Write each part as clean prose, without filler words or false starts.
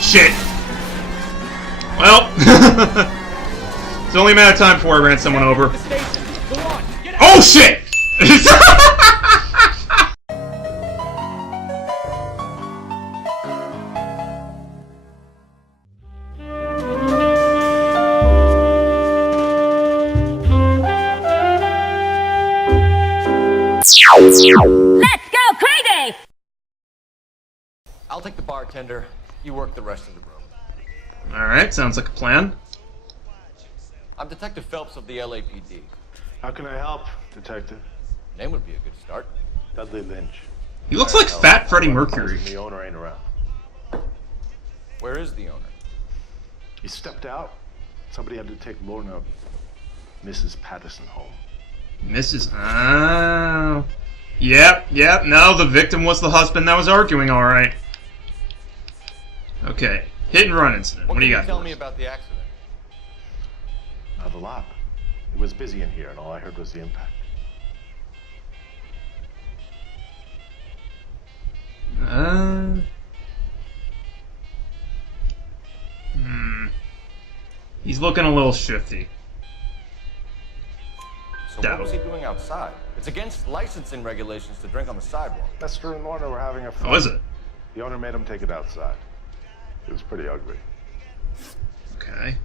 Shit. Well, it's only a matter of time before I ran someone over. Oh shit! Let's go crazy! I'll take the bartender. You work the rest of the room. Alright, sounds like a plan. I'm Detective Phelps of the LAPD. How can I help, Detective? Name would be a good start. Dudley Lynch. He looks like fat Freddie Mercury. The owner ain't around. Where is the owner? He stepped out. Somebody had to take Lorna, Mrs. Patterson, home. Mrs. Oh. Yep, no, the victim was the husband that was arguing, alright. Okay, hit and run incident. What do you got? Tell me about the accident. Not a lot. It was busy in here, and all I heard was the impact. He's looking a little shifty. So what was he doing outside? It's against licensing regulations to drink on the sidewalk. Lester and Lorna were having a fight. Oh, is it? The owner made him take it outside. It was pretty ugly. Okay.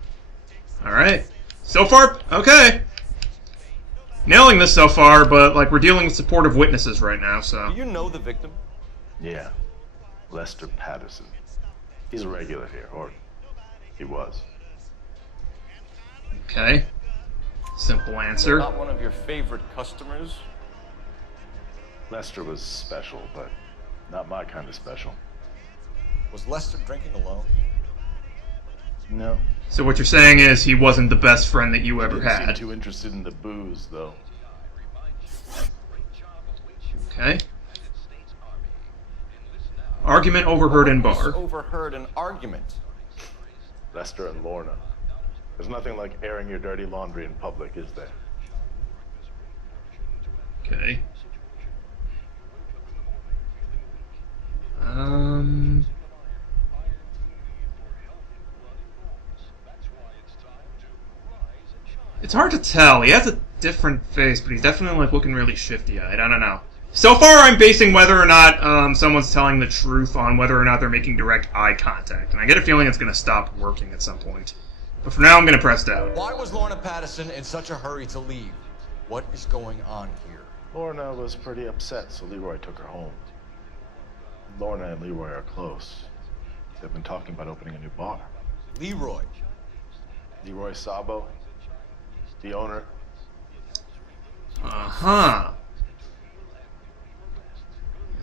Alright. So far, okay. Nailing this so far, but, like, we're dealing with supportive witnesses right now, so... Do you know the victim? Yeah. Lester Patterson. He's a regular here, or he was. Okay. Simple answer. Not one of your favorite customers? Lester was special, but not my kind of special. Was Lester drinking alone? No. So what you're saying is he wasn't the best friend that you ever He didn't seem had. too interested in the booze, though. Okay. Argument overheard in bar. Overheard an argument. Lester and Lorna. There's nothing like airing your dirty laundry in public, is there? Okay. It's hard to tell. He has a different face, but he's definitely like looking really shifty-eyed. I don't know. So far, I'm basing whether or not someone's telling the truth on whether or not they're making direct eye contact, and I get a feeling it's going to stop working at some point. But for now, I'm going to press down. Why was Lorna Patterson in such a hurry to leave? What is going on here? Lorna was pretty upset, so Leroy took her home. Lorna and Leroy are close. They've been talking about opening a new bar. Leroy? Leroy Sabo, the owner. Uh-huh.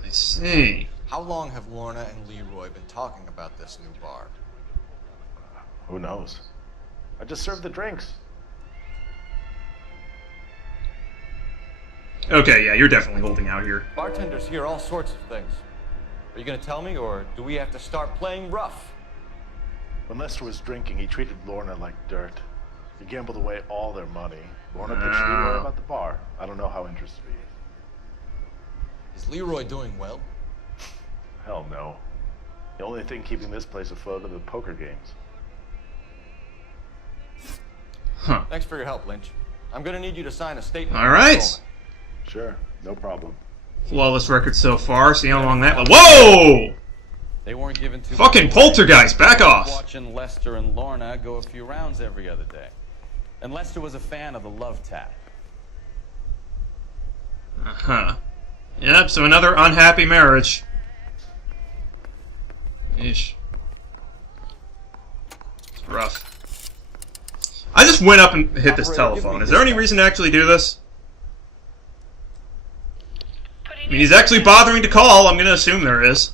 I see. How long have Lorna and Leroy been talking about this new bar? Who knows? I just served the drinks. Okay, yeah, you're definitely holding out here. Bartenders hear all sorts of things. Are you going to tell me, or do we have to start playing rough? When Lester was drinking, he treated Lorna like dirt. He gambled away all their money. Lorna pitched Leroy about the bar. I don't know how interested he is. Is Leroy doing well? Hell no. The only thing keeping this place afloat are the poker games. Huh. Thanks for your help, Lynch. I'm going to need you to sign a statement. All right. Sure, no problem. Flawless record so far. See how long that... Whoa! They weren't given too Fucking much poltergeist, back off! Watching Lester and Lorna go a few rounds every other day. And Lester was a fan of the love tap. Uh-huh. Yep, so another unhappy marriage. Eesh. It's rough. I just went up and hit this telephone. Is there any reason to actually do this? I mean, he's actually bothering to call. I'm gonna assume there is.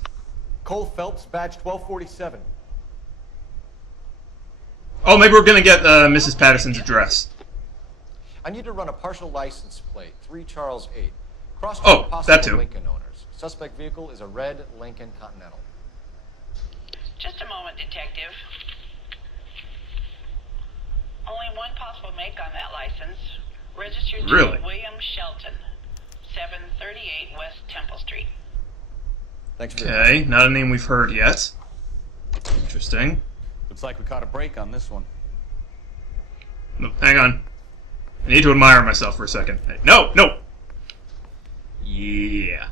Cole Phelps, badge 1247. Oh, maybe we're gonna get Mrs. Patterson's address. I need to run a partial license plate, 3 Charles 8. Cross-check Oh, possible that too. Lincoln owners. Suspect vehicle is a red Lincoln Continental. Just a moment, detective. Only one possible make on that license. Registered to Really? William Shelton, 738 West Temple Street. Thanks for your help. Okay, not a name we've heard yet. Interesting. Looks like we caught a break on this one. No, hang on. I need to admire myself for a second. Hey, no, no! Yeah.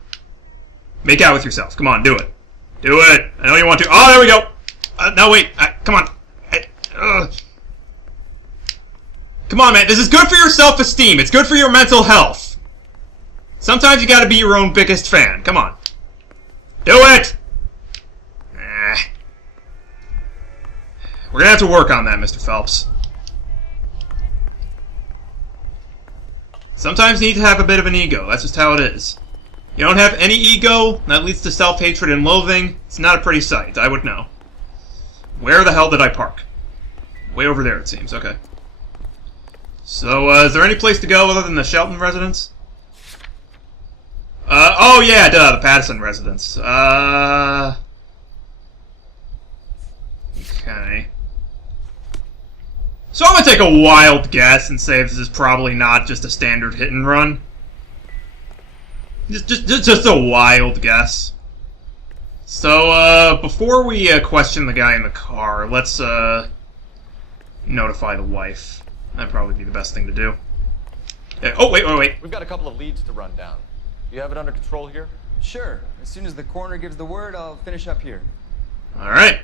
Make out with yourself. Come on, do it. Do it! I know you want to. Oh, there we go! No, wait. Come on. Come on, man. This is good for your self-esteem. It's good for your mental health. Sometimes you gotta be your own biggest fan. Come on. Do it! We're gonna have to work on that, Mr. Phelps. Sometimes you need to have a bit of an ego. That's just how it is. You don't have any ego, that leads to self-hatred and loathing. It's not a pretty sight, I would know. Where the hell did I park? Way over there, it seems. Okay. So, is there any place to go other than the Shelton residence? Oh yeah, duh, the Patterson residence. Okay. So I'm gonna take a wild guess and say this is probably not just a standard hit and run. Just a wild guess. So, before we question the guy in the car, let's, notify the wife. That'd probably be the best thing to do. Oh, wait. We've got a couple of leads to run down. You have it under control here? Sure. As soon as the coroner gives the word, I'll finish up here. Alright.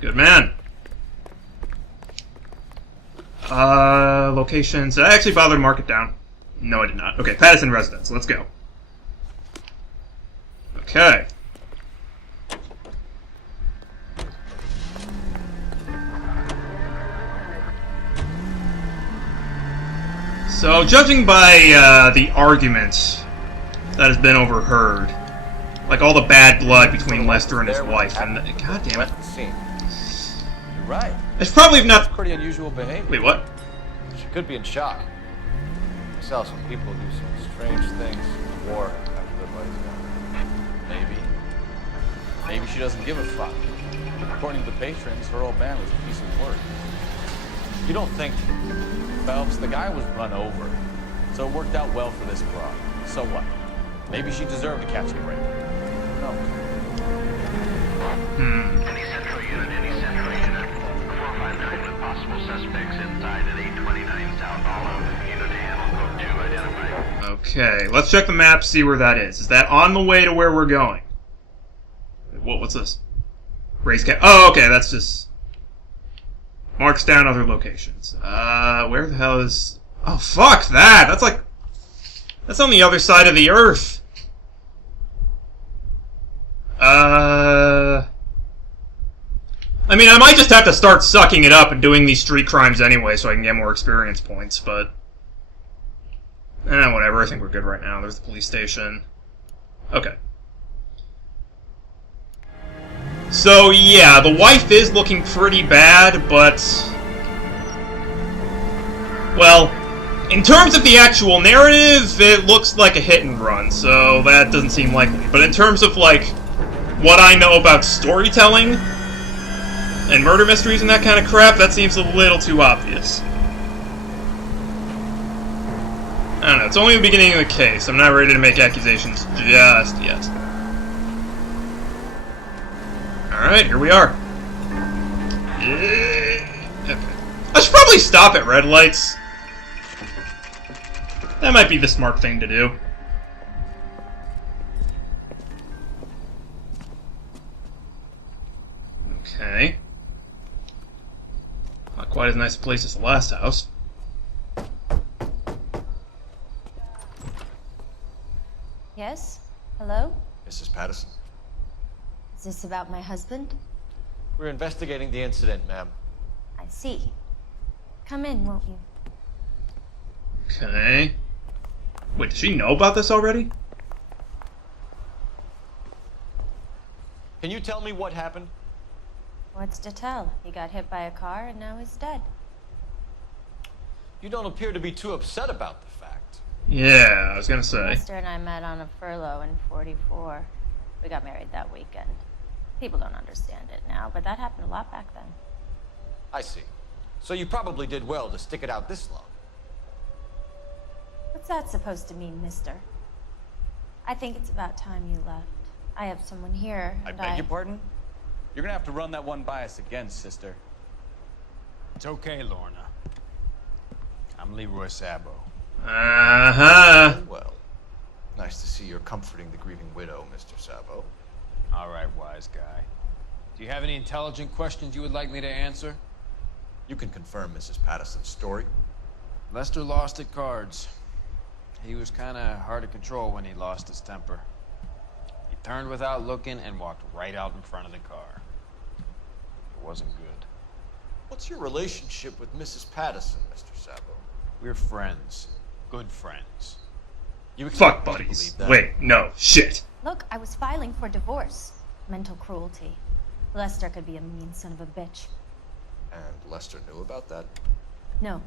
Good man. Locations. Did I actually bother to mark it down? No, I did not. Okay, Patterson residence. Let's go. Okay. So, judging by the argument that has been overheard, like all the bad blood between Lester and his wife, and god damn it, You're right. it's probably not. Pretty unusual behavior. Wait, what? She could be in shock. I saw some people do some strange things in the war after their buddies gone. Maybe she doesn't give a fuck. According to the patrons, her old man was a piece of work. You don't think... Phelps, the guy was run over. So it worked out well for this broad. So what? Maybe she deserved to catch a break. No. Any central unit. 459 with possible suspects inside at 829 South Olive. Unit handle code 2 identified. Okay, let's check the map, see where that is. Is that on the way to where we're going? What's this? Race cap. Oh, okay, that's just... marks down other locations. Where the hell is... Oh, fuck that! That's like... that's on the other side of the Earth. I mean, I might just have to start sucking it up and doing these street crimes anyway so I can get more experience points, but... whatever, I think we're good right now. There's the police station. Okay. So, yeah, the wife is looking pretty bad, but... well, in terms of the actual narrative, it looks like a hit and run, so that doesn't seem likely. But in terms of, like, what I know about storytelling and murder mysteries and that kind of crap, that seems a little too obvious. I don't know, it's only the beginning of the case. I'm not ready to make accusations just yet. Alright, here we are. Okay. I should probably stop at red lights. That might be the smart thing to do. Okay. Not quite as nice a place as the last house. Yes? Hello? Mrs. Patterson. Is this about my husband? We're investigating the incident, ma'am. I see. Come in, won't you? Okay. Wait, does she know about this already? Can you tell me what happened? What's to tell? He got hit by a car and now he's dead. You don't appear to be too upset about the fact. Yeah, I was gonna say. Lester and I met on a furlough in '44. We got married that weekend. People don't understand it now, but that happened a lot back then. I see. So you probably did well to stick it out this long. What's that supposed to mean, mister? I think it's about time you left. I have someone here, I and beg your pardon? You're gonna have to run that one by us again, sister. It's okay, Lorna. I'm Leroy Sabo. Uh-huh. Well, nice to see you're comforting the grieving widow, Mr. Sabo. All right, wise guy. Do you have any intelligent questions you would like me to answer? You can confirm Mrs. Patterson's story. Lester lost at cards. He was kind of hard to control when he lost his temper. He turned without looking and walked right out in front of the car. It wasn't good. What's your relationship with Mrs. Patterson, Mr. Sabo? We're friends. Good friends. You Fuck expect me to buddies. believe that? Wait, no, shit. Look, I was filing for divorce. Mental cruelty. Lester could be a mean son of a bitch. And Lester knew about that? No,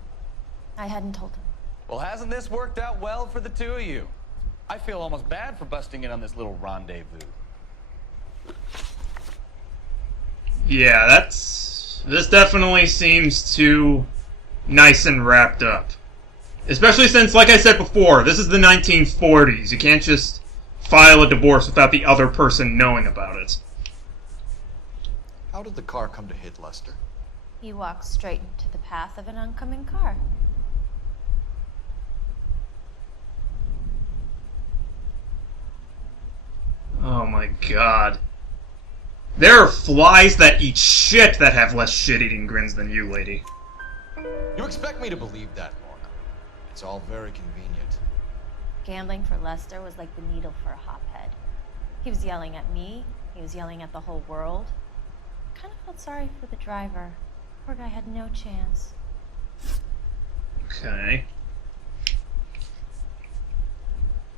I hadn't told him. Well, hasn't this worked out well for the two of you? I feel almost bad for busting in on this little rendezvous. Yeah, this definitely seems too nice and wrapped up. Especially since, like I said before, this is the 1940s. You can't just file a divorce without the other person knowing about it. How did the car come to hit Lester? He walked straight into the path of an oncoming car. Oh my god. There are flies that eat shit that have less shit-eating grins than you, lady. You expect me to believe that, Lorna? It's all very convenient. Gambling for Lester was like the needle for a hophead. He was yelling at me. He was yelling at the whole world. I kind of felt sorry for the driver. Poor guy had no chance. Okay.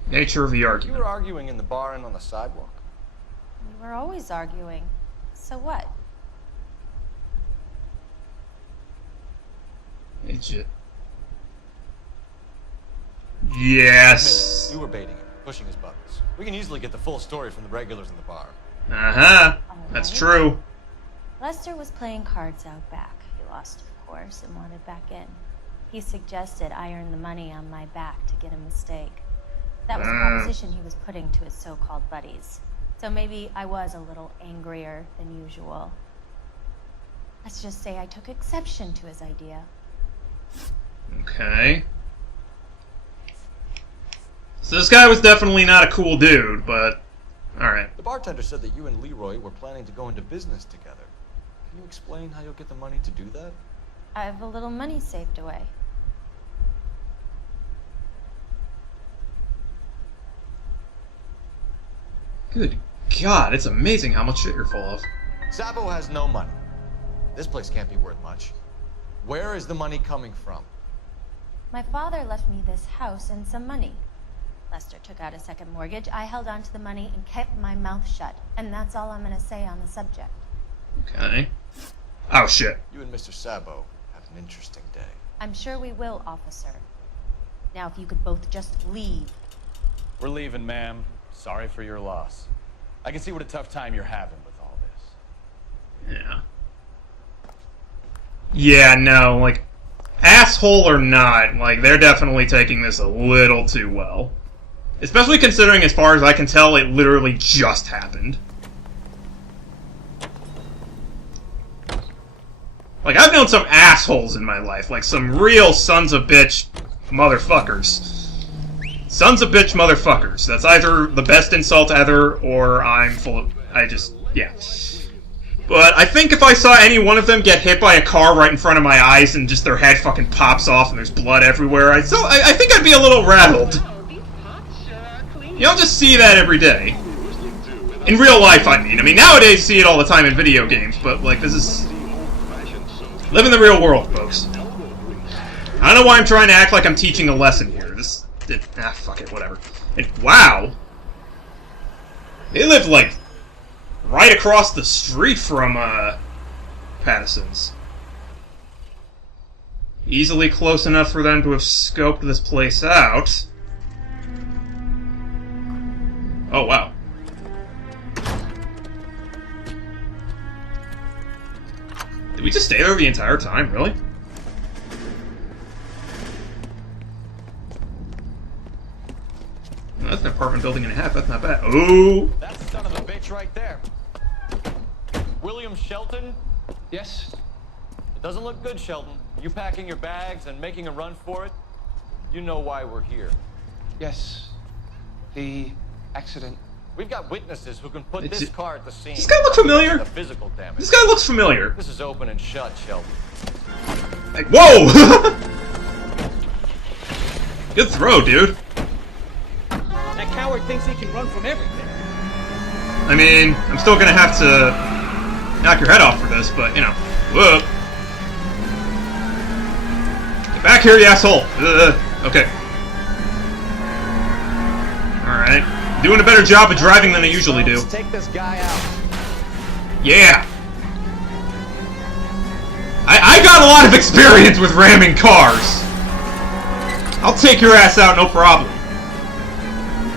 Nature of the You argument. were arguing in the bar and on the sidewalk. We were always arguing. So what? Yes. You were baiting him, pushing his buttons. We can easily get the full story from the regulars in the bar. Uh-huh. That's true. Lester was playing cards out back. He lost, of course, and wanted back in. He suggested I earn the money on my back to get a mistake. That was a proposition he was putting to his so-called buddies. So maybe I was a little angrier than usual. Let's just say I took exception to his idea. Okay. So this guy was definitely not a cool dude, but... Alright. The bartender said that you and Leroy were planning to go into business together. Can you explain how you'll get the money to do that? I have a little money saved away. Good God, it's amazing how much shit you're full of. Sabo has no money. This place can't be worth much. Where is the money coming from? My father left me this house and some money. Lester took out a second mortgage. I held on to the money and kept my mouth shut. And that's all I'm going to say on the subject. Okay. Oh, shit. You and Mr. Sabo have an interesting day. I'm sure we will, officer. Now, if you could both just leave. We're leaving, ma'am. Sorry for your loss. I can see what a tough time you're having with all this. Yeah. Yeah, no, like, asshole or not, like, they're definitely taking this a little too well. Especially considering, as far as I can tell, it literally just happened. Like, I've known some assholes in my life, like some real sons of bitch motherfuckers. Sons of bitch motherfuckers. That's either the best insult ever, or I'm full of... yeah. But I think if I saw any one of them get hit by a car right in front of my eyes and just their head fucking pops off and there's blood everywhere, I think I'd be a little rattled. You don't just see that every day. In real life, I mean. Nowadays you see it all the time in video games, but, like, this is... Live in the real world, folks. I don't know why I'm trying to act like I'm teaching a lesson here. Fuck it, whatever. Wow. They lived, like, right across the street from, Patterson's. Easily close enough for them to have scoped this place out. Oh, wow. Did we just stay there the entire time, really? Well, that's an apartment building and a half, that's not bad. Oh! That's the son of a bitch right there. William Shelton? Yes? It doesn't look good, Shelton. You packing your bags and making a run for it? You know why we're here. Yes. The accident. We've got witnesses who can put this car at the scene. This guy look familiar? The physical damage. This guy looks familiar. This is open and shut, Shelton. Like, whoa! Good throw, dude. That coward thinks he can run from everything. I mean, I'm still gonna have to knock your head off for this, but, you know. Whoa. Get back here, you asshole. Okay. Alright. Doing a better job of driving than I usually do. Let's take this guy out. Yeah! I got a lot of experience with ramming cars. I'll take your ass out, no problem.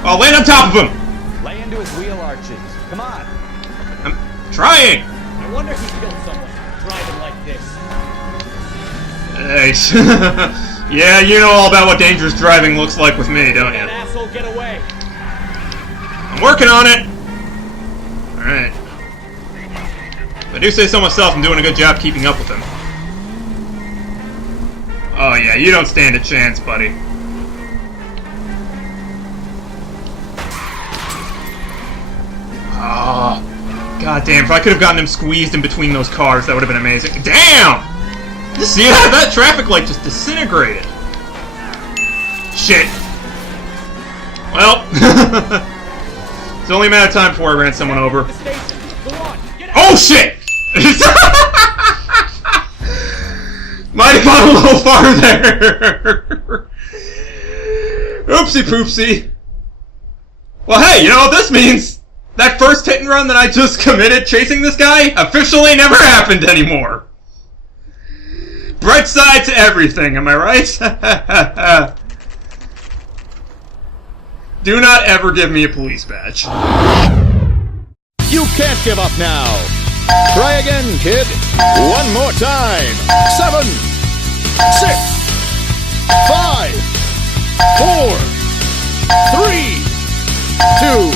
I'll land on top of him. Lay into his wheel arches. Come on. I'm trying. I wonder who killed someone driving like this. Hey. Yeah, you know all about what dangerous driving looks like with me, don't you? That asshole get away. I'm working on it. Alright. If I do say so myself, I'm doing a good job keeping up with him. Oh yeah, you don't stand a chance, buddy. Oh, god damn, if I could have gotten him squeezed in between those cars, that would have been amazing. Damn! You see that? That traffic light just disintegrated. Shit. Well, it's only a matter of time before I ran someone over. Oh shit! Might have gone a little farther. Oopsie poopsie. Well, hey, you know what this means? That first hit and run that I just committed chasing this guy officially never happened anymore. Bright side to everything, am I right? Do not ever give me a police badge. You can't give up now. Try again, kid. One more time. 7, 6, 5, 4, 3, 2,